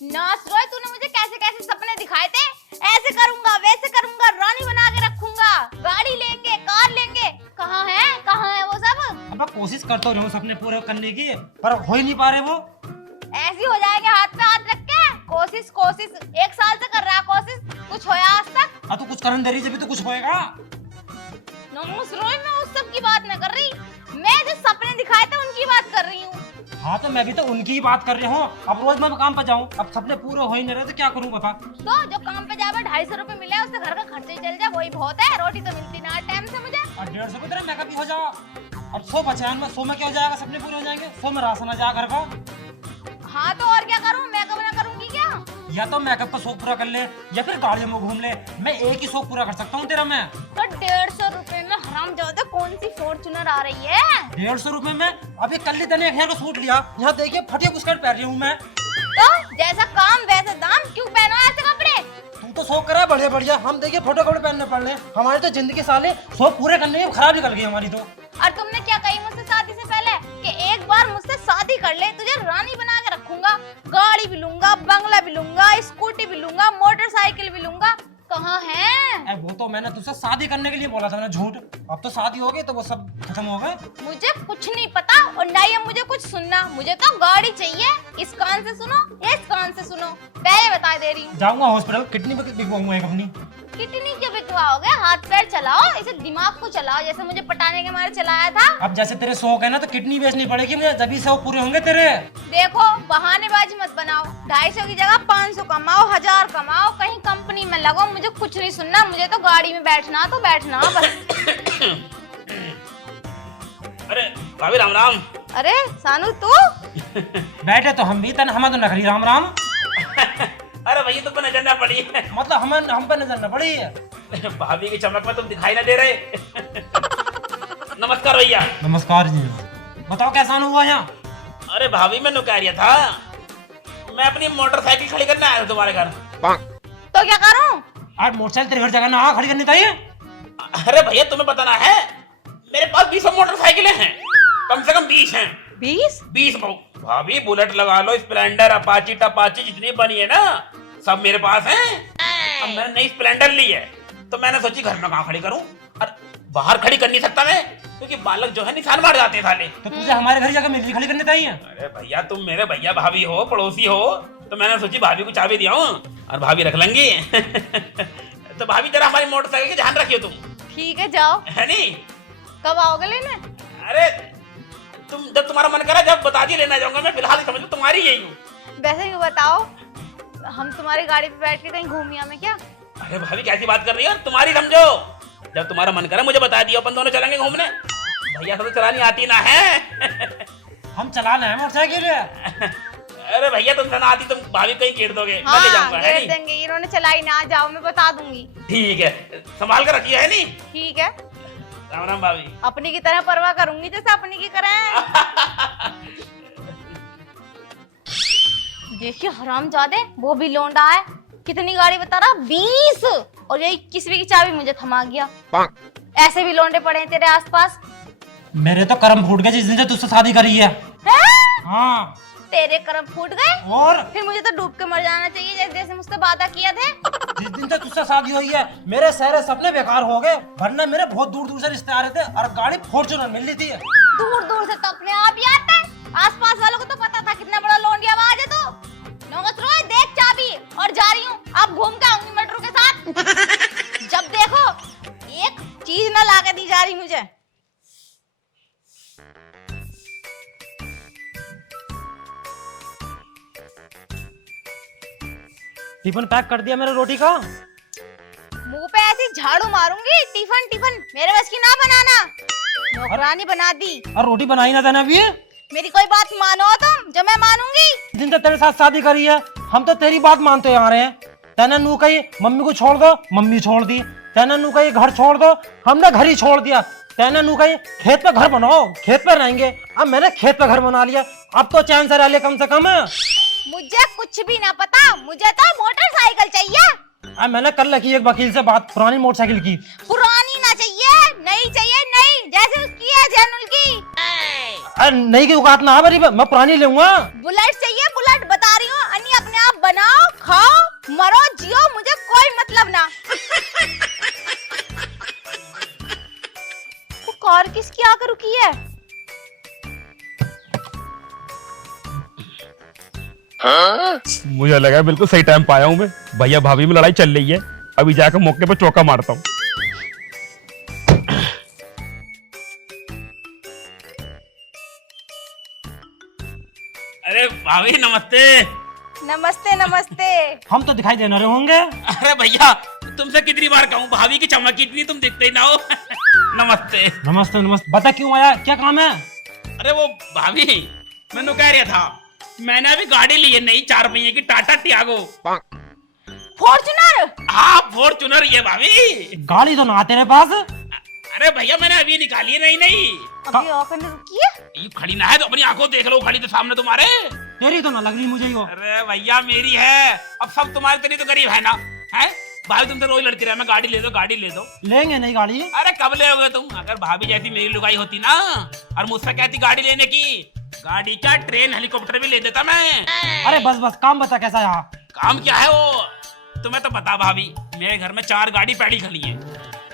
नाच रोए, तूने मुझे कैसे कैसे सपने दिखाए थे, ऐसे करूंगा वैसे करूंगा, रानी बना के रखूंगा, गाड़ी लेंगे कार लेंगे। कहाँ है वो सब? अब कोशिश करता हूँ सपने पूरे करने की, पर हो ही नहीं पा रहे वो। ऐसी हो जाएंगे हाथ पे हाथ रख के। कोशिश कोशिश 1 साल से कर रहा है कोशिश, कुछ होया आज तक? अब तो कुछ करन दे रही जब तो कुछ होएगा। नमोस रोए, मैं उस सब की बात नहीं कर रही, मैं जो सपने दिखाए थे उनकी बात कर रही हूँ। हाँ तो मैं भी तो उनकी ही बात कर रही हूँ। अब रोज मैं काम पे जाऊँ, अब सपने पूरे हो ही नहीं रहे तो क्या करूँ बता। तो जो काम पे जाए 250 रुपए मिले उससे घर का खर्चे ही चल जाए, वही बहुत है। रोटी तो मिलती ना टाइम से मुझे। और 150 को तेरा मेकअप भी हो जाएगा। अब 100 बचे हैं, 100 में क्या हो जाएगा, सपने पूरे हो जाएंगे। 100 में राशन आ जाएगा घर का। हाँ तो और क्या करूँ, मेकअप ना करूँगी क्या? या तो मेकअप का शौक पूरा कर ले या फिर गाड़ियों में घूम ले। मैं एक ही शौक पूरा कर सकता हूँ तेरा मैं। तो 150 रुपए में हरामजादा कौन सी फॉर्च्यूनर आ रही है? 150 रुपए में अभी कल ही तने एक यहाँ का सूट लिया, यहाँ देखिए फटे बुस्कट पहन रही हूँ मैं। तो जैसा काम वैसा दाम, क्यों पहनो ऐसे कपड़े? तुम तो शौक करा बढ़िया बढ़िया, हम देखिए फोटो कपड़े पहनने पड़ रहे। हमारी तो जिंदगी साले शौक पूरे करने में खराब निकल गई हमारी तो। और तुमने क्या कही मुझसे शादी से पहले कि एक बार मुझसे शादी कर ले, तुझे रानी बना के रखूंगा, गाड़ी भी लूंगा, बंगला भी लूंगा, स्कूटी भी लूंगा, मोटरसाइकिल भी लूंगा। कहाँ है? वो तो मैंने तुझसे शादी करने के लिए बोला था ना, झूठ। अब तो शादी हो गई तो वो सब खत्म हो गए। मुझे कुछ नहीं पता और ना ही मुझे कुछ सुनना। मुझे तो गाड़ी चाहिए, इस कान से सुनो इस कान से सुनो, पहले बता दे रही हूँ। जाऊंगा हॉस्पिटल, किडनी बिकवाऊंगा एक अपनी। कितनी क्यों बिकवाओगे? हाथ पैर चलाओ, इसे दिमाग को चलाओ, जैसे मुझे पटाने के मारे चलाया था। अब जैसे तेरे शौक है ना तो किडनी बेचनी पड़ेगी मुझे, जब ही शौक पूरे होंगे तेरे। देखो बहानेबाजी मत बनाओ, 250 की जगह 500 कमाओ, 1000 कमाओ, कहीं कंपनी में लगो, मुझे कुछ नहीं सुनना। मुझे तो गाड़ी में बैठना तो बैठना बस। अरे भाभी राम राम। अरे सानू तू? बैठे तो हम भी तन, हमें तो नखरी राम राम। अरे भैया तुम पे नजर ना पड़ी है। मतलब हम पे नजर न पड़ी है। भाभी की चमक में तुम दिखाई ना दे रहे। नमस्कार भैया। नमस्कार जी, बताओ कैसा हुआ यहाँ? अरे भाभी मैंने कह रहा था, मैं अपनी मोटरसाइकिल खड़ी करने आया था तुम्हारे घर। तो क्या करूं? आज मोटरसाइकिल तेरे घर जगह ना खड़ी करनी चाहिए। अरे भैया तुम्हें बताना है, मेरे पास 20 मोटरसाइकिलें हैं, कम से कम 20 हैं। 20 भाभी बुलेट लगा लो, स्प्लेंडर, अपाची टपाची जितनी बनी है ना सब मेरे पास हैं। अब मैंने नई स्प्लेंडर ली है तो मैंने सोची घर में कहाँ खड़ी करूं, और बाहर खड़ी कर नहीं सकता मैं क्योंकि बालक जो है निशान मार जाते हैं साले। तो तुझे हमारे घर जाकर मेरी खड़ी करनी चाहिए। अरे भैया तुम मेरे भैया भाभी हो, पड़ोसी हो, तो मैंने सोची भाभी को चाबी दिया हूँ और भाभी रख लेंगी। तो भाभी जरा हमारी मोटरसाइकिल का ध्यान रखियो तुम। ठीक है जाओ। है नी? कब आओगे लेने? अरे तुम जब तुम्हारा मन करा जब बता दी लेना जाऊंगा मैं, फिलहाल समझ लो तुम्हारी यही हूँ। वैसे ही बताओ, हम तुम्हारी गाड़ी पे बैठ के कहीं घूमिया में क्या? अरे भाभी कैसी बात कर रही हो, तुम्हारी समझो, जब तुम्हारा मन करा मुझे बता दियो, अपन दोनों चलेंगे घूमने। भैया तो चलानी आती ना है। हम चला रहे हैं मोटरसाइकिल। अरे भैया तुम ना आती तुम भाभी कहीं घेर दोगे, मैं ले जाऊंगा। है घेर नी? देंगे, इन्होंने चलाई ना, जाओ मैं बता दूंगी। ठीक है, संभाल कर रखिए। है नी? ठीक है, राम राम भाभी। अपनी की तरह परवाह करूंगी जैसे अपनी की करें। देखिए हरामजादे, वो भी लौंडा है, कितनी गाड़ी बता रहा? 20, और यही किसवी की चाबी मुझे थमा गया। ऐसे भी लौंडे पड़े हैं तेरे आसपास। मेरे तो कर्म फूट गए जिस दिन से तुझसे शादी करी है। हैं? हाँ। तेरे कर्म फूट गए? और फिर मुझे तो डूब के मर जाना चाहिए जैसे जैसे मुझसे वादा किया थे। जिस दिन से तुझसे शादी हुई है मेरे सारे सपने बेकार हो गए, वरना मेरे बहुत दूर दूर से रिश्ते आ रहे थे और गाड़ी फॉर्च्यूनर मिल रही थी। दूर दूर से तो अपने आप ही आता है, आसपास वालों को तो पता था कितना बड़ा लौंडियाबाज है तू। नौकस रोए, देख चाबी, और जा रही हूँ अब घूम के आऊंगी मेट्रो के साथ। जब देखो एक चीज ना ला के दी जा रही मुझे। टिफिन पैक कर दिया मेरे रोटी का। मुंह पे ऐसी झाड़ू मारूंगी, टिफिन टिफिन मेरे बस की ना बनाना, नौकरानी बना दी। और रोटी बनाई ना देना भी। मेरी कोई बात मानो तुम, जो मैं मानूंगी। जिस दिन से तेरे साथ शादी करी है हम तो तेरी बात मानते आ रहे हैं। तेने नू कही मम्मी को छोड़ दो, मम्मी छोड़ दी। तेने नू कही घर छोड़ दो, हमने घर ही छोड़ दिया। तेने नू कही खेत पे घर बनाओ, खेत पे रहेंगे, अब मैंने खेत पे घर बना लिया। अब तो चैन से रह ले कम से कम। मुझे कुछ भी ना पता, मुझे तो मोटरसाइकिल चाहिए। अब मैंने कल रखी एक वकील से बात पुरानी मोटरसाइकिल की। पुरानी ना चाहिए, नई चाहिए, नई, जैसे उसकी है जैनुल की। नई की औकात ना है मेरी, मैं पुरानी लूंगा। बुलेट चाहिए, बुलेट बता रही हूँ, अन्य अपने आप बने मरो जियो, मुझे कोई मतलब ना। वो कार किसकी आकर रुकी है? मुझे लगा बिल्कुल सही टाइम पाया हूँ मैं। भैया भाभी में लड़ाई चल रही है, अभी जाकर मौके पर चौका मारता हूँ। अरे भाभी नमस्ते। नमस्ते नमस्ते। हम तो दिखाई देना रहे होंगे। अरे भैया तुमसे कितनी बार कहूँ, भाभी की चमक इतनी तुम दिखते ही ना हो। नमस्ते। नमस्ते नमस्ते। बता क्यों आया, क्या काम है? अरे वो भाभी मैंने कह रहा था, मैंने अभी गाड़ी ली है नई 4 पहिए की, टाटा टियागो। फॉर्च्यूनर? हाँ फॉर्च्यूनर ये भाभी। गाड़ी तो ना तेरे पास। अरे भैया मैंने अभी निकाली है नई नई। अभी आकर रुकी है। ये खड़ी ना है तो अपनी आंखों देख लो, खड़ी तो सामने तुम्हारे। तेरी तो ना लग रही मुझे। अरे भैया मेरी है, अब सब तुम्हारे, तेरी तो गरीब है ना है। भाभी तुमसे रोज लड़ती रहे, मैं गाड़ी ले दो गाड़ी ले दो। लेंगे नहीं गाड़ी। अरे कब ले तुम? अगर भाभी जैसी मेरी लुगाई होती ना और मुझसे कहती गाड़ी लेने की, गाड़ी क्या ट्रेन हेलीकॉप्टर भी ले देता मैं। अरे बस बस काम बता कैसा यहाँ? काम क्या है वो तुम्हें तो पता भाभी, मेरे घर में 4 गाड़ी पैडी खड़ी है,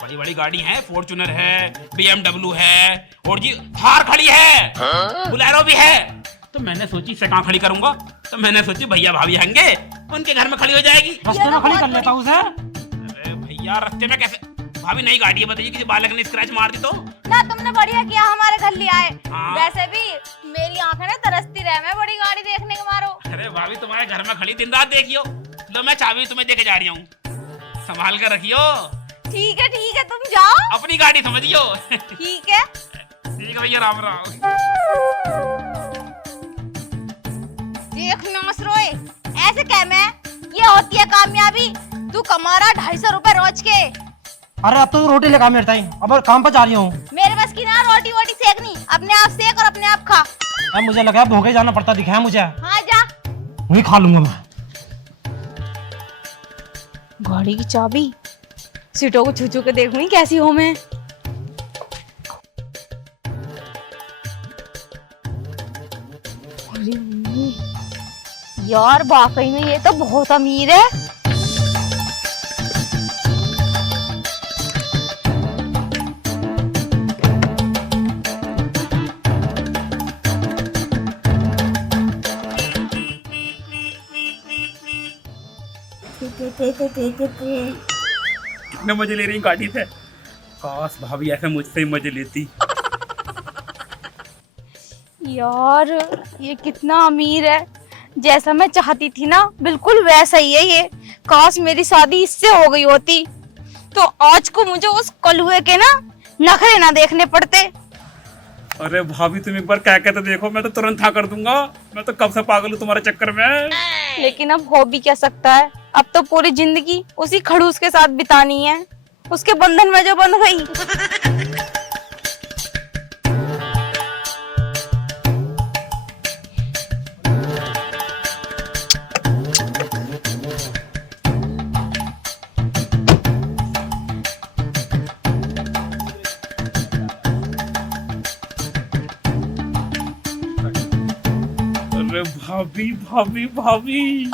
बड़ी बड़ी गाड़ी है। फॉर्च्यूनर है, BMW है, और जी थार खड़ी है, बुलेरो भी है। तो मैंने सोची इसे कहाँ खड़ी करूंगा, तो मैंने सोची भैया भाभी आएंगे उनके घर में खड़ी हो जाएगी। रास्ते में खड़ी कर लेता हूँ उसे। अरे भैया रास्ते में कैसे? भाभी नई गाड़ी है, बताइए किसी बालक ने स्क्रैच मार दी तो। ना तुमने बढ़िया किया हमारे घर ले आए। हाँ। वैसे भी मेरी आंखें ना तरसती रहे मैं बड़ी गाड़ी देखने के मारो। अरे भाभी तुम्हारे घर में खड़ी दिन रात देखियो। लो मैं चाबी तुम्हें देके जा रही हूँ, संभाल कर रखियो। ठीक है तुम जाओ। अपनी गाड़ी समझियो। ठीक है भैया राम राम। देख नमस्ते, ऐसे कह मैं, ये होती है कामयाबी। तू कमा रहा 250 रुपए रोज के। अरे अब तो रोटी लेगा मेरे ताई, अब काम पर जा रही हूँ। मेरे बस की ना रोटी वोटी सेकनी, अपने आप सेक और अपने आप खा। अब मुझे लगा भोगे जाना पड़ता दिखा मुझे। हाँ जा। वही खा लूंगा मैं। गाड़ी की चाबी, सीटों को छू छू के देखूंगी कैसी हो मैं। यार वाकई में ये तो बहुत अमीर है। कितने मजे ले रही गाड़ी से, काश भाभी ऐसे मुझसे ही मजे लेती। यार ये कितना अमीर है, जैसा मैं चाहती थी ना बिल्कुल वैसा ही है ये। काश मेरी शादी इससे हो गई होती तो आज को मुझे उस कलुए के ना नखरे ना देखने पड़ते। अरे भाभी तुम एक बार क्या कहते देखो, मैं तो तुरंत हाँ कर दूंगा। मैं तो कब से पागल हूँ तुम्हारे चक्कर में। लेकिन अब हो भी क्या सकता है, अब तो पूरी जिंदगी उसी खड़ूस के साथ बितानी है, उसके बंधन में जो बंध गई। अरे भाभी भाभी भाभी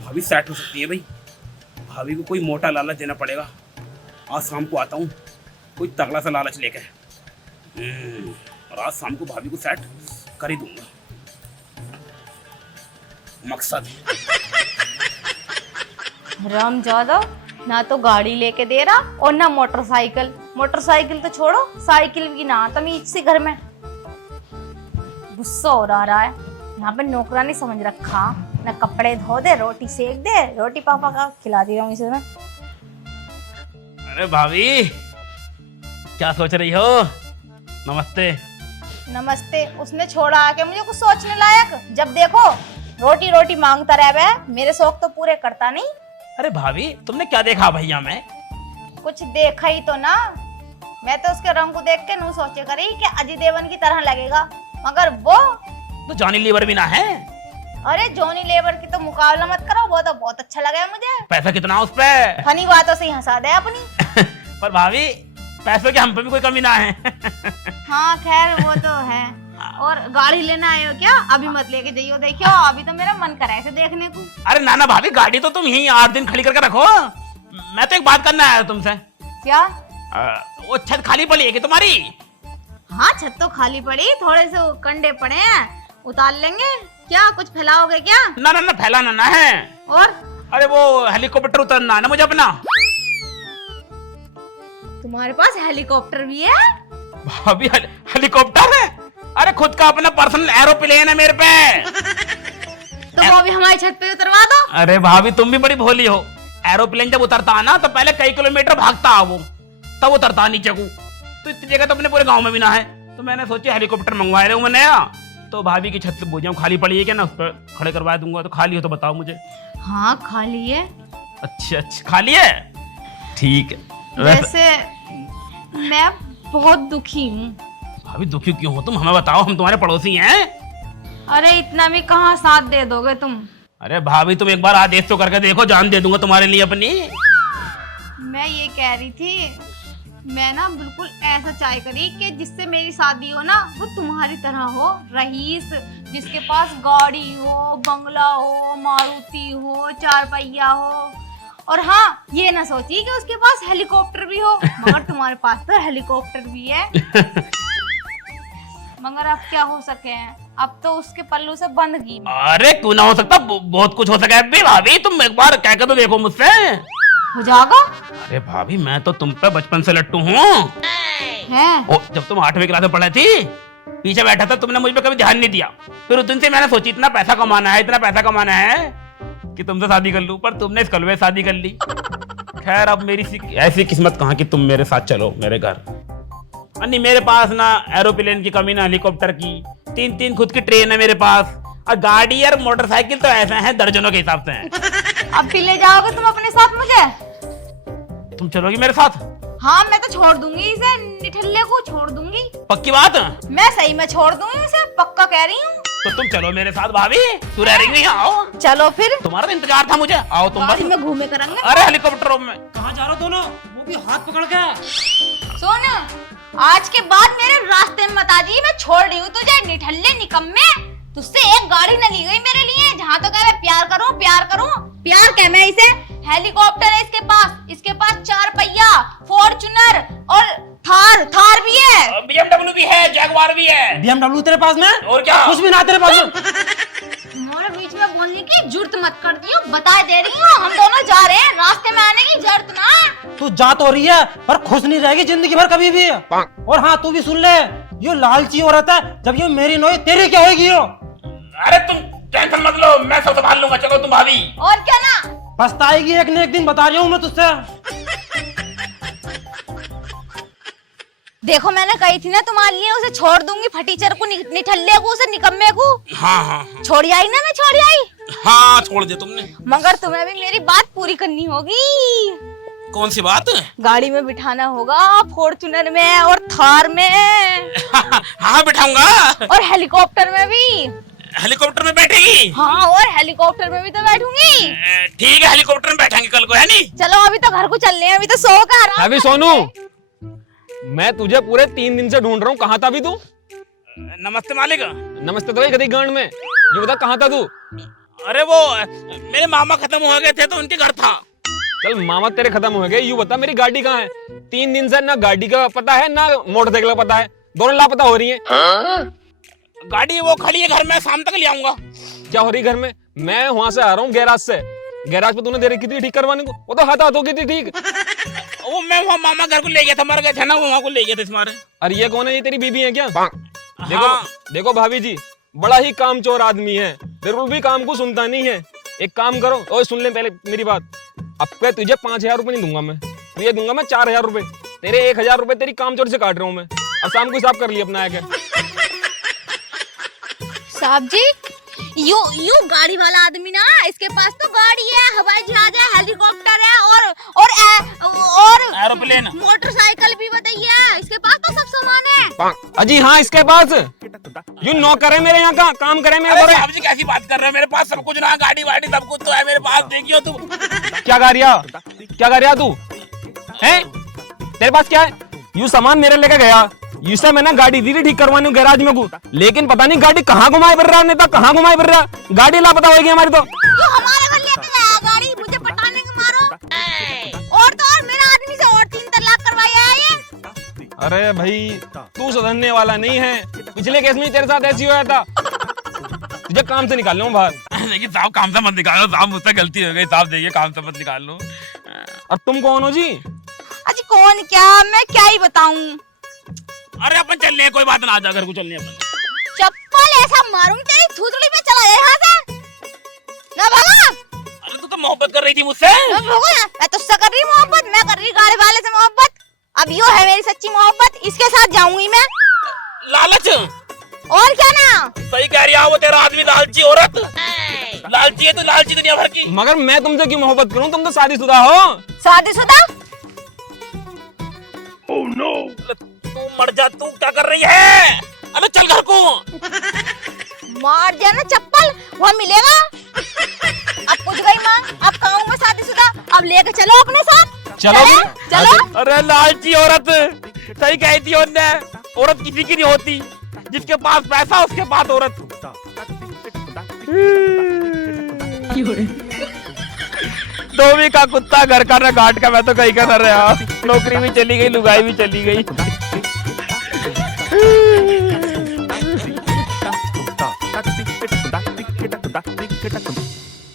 भाभी सेट हो सकती है भाई। भाभी को कोई मोटा लालच देना पड़ेगा। आज शाम को आता हूँ कोई तगड़ा सा लालच लेकर, और आज शाम को भाभी को सेट कर ही दूंगा। मकसद राम जादव ना तो गाड़ी लेके दे रहा और ना मोटरसाइकिल। मोटरसाइकिल तो छोड़ो, साइकिल भी ना तमीज से घर में। गुस्सा हो रहा है, यहाँ पे नौकरानी समझ रखा, ना कपड़े धो दे, रोटी सेक दे, रोटी पापा का खिला दी हूँ इसे मैं। अरे भाभी क्या सोच रही हो? नमस्ते। नमस्ते उसने छोड़ा आके मुझे कुछ सोचने लायक। जब देखो रोटी रोटी मांगता रहे, मेरे शौक तो पूरे करता नहीं। अरे भाभी तुमने क्या देखा भैया में? कुछ देखा ही तो ना, मैं तो उसके रंग को देख के नू सोचे करी कि अजय देवगन की तरह लगेगा, मगर वो तो जॉनी लीवर भी ना है। अरे जॉनी लीवर की तो मुकाबला मत करो, वो तो बहुत अच्छा लगा मुझे। पैसा कितना उस पे? फनी बातों से ही हंसा दे अपनी। पर भाभी पैसों की हम पे भी कोई कमी ना है। हाँ खैर वो तो है। और गाड़ी लेना आए हो क्या? अभी मत लेके जाइयो, देखियो अभी तो मेरा मन करा है इसे देखने को। अरे ना ना भाभी, गाड़ी तो तुम यहीं 8 दिन खड़ी करके रखो। मैं तो एक बात करना आया तुमसे। क्या? वो छत खाली पड़ी है कि तुम्हारी? हाँ छत तो खाली पड़ी, थोड़े से वो कंडे पड़े हैं, उतार लेंगे। क्या कुछ फैलाओगे क्या? ना ना ना, फैलाना ना है। और अरे वो हेलीकॉप्टर उतरना है ना मुझे अपना। तुम्हारे पास हेलीकॉप्टर भी है? भाभी हेलीकॉप्टर है? अरे खुद का अपना पर्सनल एरोप्लेन है मेरे पे। तो वो भी हमारी छत पे उतरवा दो। अरे भाभी तुम भी बड़ी भोली हो। एरोप्लेन जब उतरता है ना तो पहले कई किलोमीटर भागता है वो, तब उतरता है नीचे को। तो इतनी जगह तो अपने पूरे गांव में भी ना है, तो मैंने सोचा हेलीकॉप्टर मंगवा रहे हूँ मैं नया। तो भाभी की छत से बोझ खाली पड़ी है क्या ना, उस पर खड़े करवा दूंगा। तो खाली हो तो बताओ मुझे। हाँ खाली है। अच्छा अच्छा, खाली है, ठीक है। वैसे मैं बहुत दुखी हूँ। भाभी दुखी क्यों हो तुम, हमें बताओ, हम तुम्हारे पड़ोसी हैं। अरे इतना भी कहाँ साथ दे दोगे तुम? अरे भाभी तुम एक बार आदेश तो करके देखो, जान दे दूंगा तुम्हारे लिए अपनी। मैं ये कह रही थी, मैं ना बिल्कुल ऐसा चाय करी कि जिससे मेरी शादी हो ना वो तुम्हारी तरह हो, रईस, जिसके पास गाड़ी हो, बंगला हो, मारुति हो, 4 पहिया हो। और हाँ ये ना सोची कि उसके पास हेलीकॉप्टर भी हो, मगर तुम्हारे पास तो हेलीकॉप्टर भी है। मगर अब क्या हो सके हैं, अब तो उसके पल्लू से बंद की। अरे क्यों ना हो सकता, बहुत कुछ हो सका है अभी। भाभी तुम एक बार कह के तो देखो मुझसे। हो जाएगा। अरे भाभी मैं तो तुम पे बचपन से लट्टू हूँ। जब तुम 8वीं क्लास में पढ़े थी, पीछे बैठा था, तुमने मुझ पे कभी ध्यान नहीं दिया। फिर उस दिन से मैंने सोची इतना पैसा कमाना है, इतना पैसा कमाना है कि तुमसे शादी कर लूं, पर तुमने इस कलवे शादी कर ली। खैर अब मेरी ऐसी किस्मत कहाँ कि तुम मेरे साथ चलो मेरे घर। नहीं मेरे पास ना एरोप्लेन की कमी ना हेलीकॉप्टर की, 3 खुद की ट्रेन है मेरे पास, और गाड़ी और मोटरसाइकिल तो ऐसे हैं दर्जनों के हिसाब से हैं। अब भी ले जाओगे तुम अपने साथ मुझे? तुम चलोगी मेरे साथ? हाँ मैं तो छोड़ दूंगी इसे, निठल्ले को छोड़ दूंगी। पक्की बात? मैं सही में छोड़ दूंगी इसे, पक्का कह रही हूँ। तो तुम चलो मेरे साथ भाभी, तू रह रही हो, आओ। चलो फिर, तुम्हारा तो इंतजार था मुझे, आओ तुम बस। में घूमे करेंगे। अरे हेलीकॉप्टर में कहाँ जा रहे हो दोनों, वो भी हाथ पकड़ के? सुन, आज के बाद मेरे रास्ते में मत आ जाइए, मैं छोड़ रही हूँ तुझे, निठल्ले निकम्मे। तुझसे एक गाड़ी न ली गई मेरे लिए, जहाँ तो कह रहे प्यार करूं प्यार करूं, प्यार क्या मैं इसे। हेलीकॉप्टर है इसके पास 4 पहिया, फॉर्च्यूनर और थार भी है, BMW भी है, जैगवार भी है। BMW तेरे पास में? और क्या? कुछ भी ना तेरे पास में। तुम्हारे बीच में बोलने की जरूरत मत करती हूँ, बता दे रही हूँ, हम दोनों जा रहे हैं, रास्ते में आने की जरूरत ना। तू जा तो रही है पर खुश नहीं रहेगी जिंदगी भर कभी भी। और हाँ तू भी सुन ले, ये लालची औरत है, जब ये मेरी नोई तेरी क्या होगी यो? अरे तुम टेंशन मत लो, मैं सब संभाल लूंगा, चलो तुम भाभी। और क्या ना, पछताएगी एक न एक दिन, बता रही हूँ मैं तुझसे। देखो मैंने कही थी ना तुम्हारे लिए, उसे छोड़ दूंगी, फटीचर को, निठल्ले को, उसे निकम्मे को। हाँ छोड़ी आई ना, मैं छोड़ी आई। हाँ छोड़ दे तुमने, मगर तुम्हें भी मेरी बात पूरी करनी होगी। कौन सी बात? गाड़ी में बिठाना होगा, फॉर्च्यूनर में और थार में। हाँ बिठाऊंगा। और हेलीकॉप्टर में भी। हेलीकॉप्टर में बैठेगी? हाँ और हेलीकॉप्टर में भी तो बैठूंगी। ठीक है, हेलीकॉप्टर में बैठेंगे कल को, है नहीं? चलो अभी तो घर को चल रहे हैं, अभी तो सो का आराम। अभी सोनू, मैं तुझे पूरे 3 दिन से ढूंढ रहा हूँ, कहाँ था अभी तू? नमस्ते मालिक। नमस्ते तो गधी गांड में, ये बता कहाँ था तू? अरे वो मेरे मामा खत्म हो गए थे तो उनके घर था। चल मामा तेरे खत्म हो गए, यूं बता मेरी गाड़ी कहाँ है? 3 दिन से ना गाड़ी का पता है ना मोटरसाइकिल का पता है, दोनों लापता हो रही हैं। गाड़ी वो खड़ी है घर में, शाम तक ले आऊंगा। क्या हो रही घर में? मैं वहां से आ रहा हूँ गैराज से, गैराज पे तूने दे रखी थी ठीक करवाने को, वो तो हाथ हो गई थी ठीक। वो मैं वहाँ मामा घर को ले गया था, मर गए थे ना, वहाँ को ले गए थे तुम्हारे। अरे ये कौन है, ये तेरी बीबी है क्या? देखो देखो भाभी जी, बड़ा ही कामचोर आदमी है, बिल्कुल भी काम को सुनता नहीं है। एक काम करो, और सुन ले पहले मेरी बात, अब पे तुझे 5,000 रुपए नहीं दूंगा मैं, तुझे दूंगा मैं 4,000 रुपए। तेरे 1,000 रुपए तेरी कामचोर से काट रहा हूँ मैं, अब शाम को हिसाब कर लिया अपना आके। साहब जी, यू गाड़ी वाला आदमी ना, इसके पास तो गाड़ी है, हवाई जहाज है, हेलीकॉप्टर है और एरोप्लेन, मोटरसाइकिल भी बताइए, इसके पास तो सब सामान है। अजी हाँ इसके पास, यू नौकर है मेरे यहाँ का, काम करे मेरे अरे साहब जी कैसी बात कर रहे हैं, मेरे पास सब कुछ ना, गाड़ी वाड़ी सब कुछ तो है मेरे पास, देखियो तुम। क्या कर रहा तू है? तेरे पास क्या है? यू सामान मेरे लेके गया, इससे मैंने गाड़ी दी थी ठीक करवाने गैराज में को, लेकिन पता नहीं गाड़ी कहाँ घुमाए फिर रहा, नेता कहाँ घुमाए फिर रहा, गाड़ी लापता होगी हमारी। तो क्यों हमारे घर लेके गया गाड़ी, मुझे पटाने के मारो। और तो और मेरा आदमी से और 3 तलाक करवाया है ये। अरे भाई तू सुधरने वाला नहीं है, पिछले केस में तेरे साथ ऐसी हुआ था। तुझे काम से निकाल लूं बाहर। देखिए साहब काम से मत निकालो साहब, मुझसे गलती हो गई साहब, देखिए काम से मत निकाल लो। और तुम कौन हो जी? अजी कौन क्या, मैं क्या ही बताऊं। अरे अपन चल रहे हैं, कोई बात ना, आजा घर को चलने अपन। चप्पल ऐसा मारूंगी तेरी थूथड़ी पे, चला जा यहाँ से ना भगा। अरे तू तो मोहब्बत कर रही थी मुझसे। ना भगो ना, मैं तुझसे कर रही मोहब्बत, मैं कर रही गाड़ी वाले से मोहब्बत। अब यो है मेरी सच्ची मोहब्बत, इसके साथ जाऊंगी मैं। लालच, और क्या ना, सही कह रही है वो तेरा आदमी, लालची औरत, लालची है तो लालची दुनिया भर की। मगर मैं तुमसे क्यों मोहब्बत करूं, तुम तो शादीशुदा हो। शादीशुदा? ओह नो, तू मर जा, तू क्या कर रही है? अबे चल घर को। मार दिया ना चप्पल, वहाँ मिलेगा। अब कुछ गई मांग, अब कहूँ मैं शादीशुदा, अब लेके चलो अपने साथ। चलो चलो। अरे लालची औरत, सही कही थी उनने, औरत किसी की नहीं होती, जिसके पास पैसा उसके पास औरत। धोबी का कुत्ता घर का न घाट का, मैं तो कहीं का न रहा, नौकरी भी चली गई, लुगाई भी चली गई।